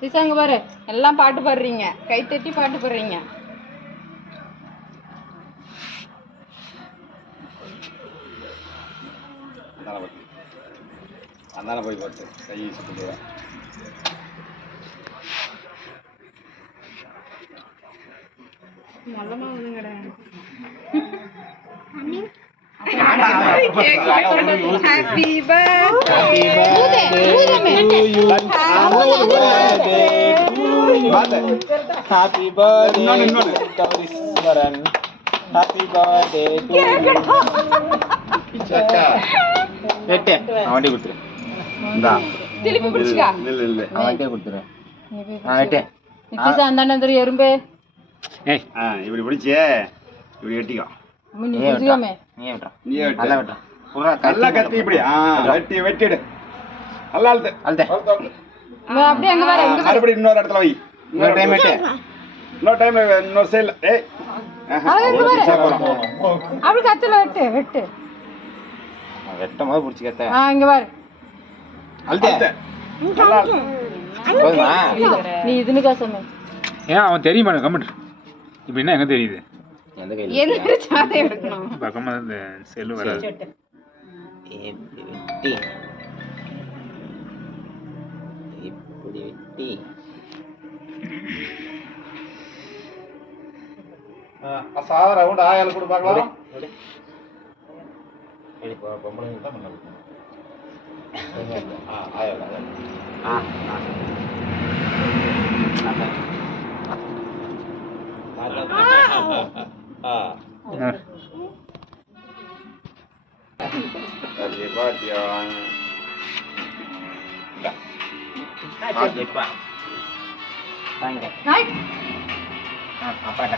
திசாங்க பாரு எல்லாம் பாட்டு பாடுறீங்க கை தட்டி பாட்டு பாடுறீங்க அந்தால போய் பொறுத்து கை சுட்டு நல்லமா விழுங்கடா happy happy birthday happy birthday கொடுத்துரு இந்தா திருப்பி பிடிச்சுக்கா இல்ல இல்ல கொடுத்துரு எறும்பு ஏய் ஆ இப்படி பிடிச்சி இப்படி வெட்டிக்கோ நீ வெட்டா வெட்டு. நல்லா வெட்டா. புறா நல்லா கத்தி இப்படி. ஆ வெட்டி வெட்டிடு நல்லா. அப்படியே எங்க மறுபடியும் இன்னொரு இடத்துல வை. இன்னொரு டைம் வெட்டு இன்னொரு டைம் இன்னொரு சைடுல ஏய். ஆஹா, அழகா ஒரு பாரு. நிமிஷம் போலாம். அப்படி கத்துல வெட்டு வெட்டு. வெட்டும் போது பிடிச்சி கத்த. ஆ இங்க பாரு அழுத்து. நீ ஏன் அவன் தெரியுமா கமெண்ட் இப்படின்னா எங்க தெரியுது? எந்த சாதை எடுக்கணும் பக்கமா செல்லு வராது. இப்படி வெட்டி இப்படி வெட்டி ஆ, சாதா ரவுண்ட் ஆயால கூட பார்க்கலாம் இப்படி போ- பொம்பளைங்க அப்பாட்ட.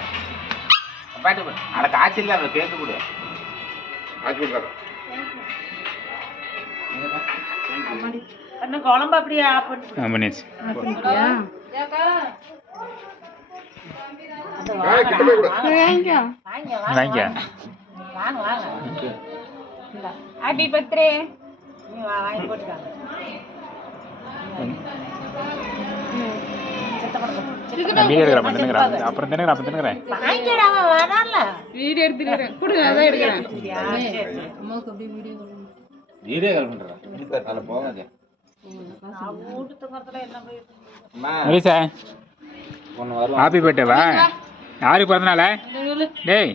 அப்பாட்ட. அட இல்ல அவளை பேச கொடு பண்ணியாச்சு. ஏய், கிட்ட போய் கொடு. வாங்கிக்கோ வாங்கிக்க ஹாப்பி பர்த்டே வீடியோ எடுக்கிறேன் அப்புறம் தின்னுக்கிறேன். அப்புறம் தின்னுக்கிறேன் அப்புறம் தின்னுக்கிறேன். வீடியோ எடுத்துக்கிறேன். கொடுங்க அதான் எடுக்கிறேன். அம்மாவுக்கு அப்படியே வீடியோ வீடியோ கால் பண்றேன். அதில் போகாது ஹாப்பி பர்த்டேவா யாருக்கு பிறந்தனால டேய்.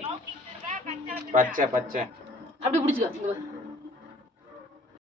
பச்சை பச்சை. அப்படி பிடிச்சிக்கோ.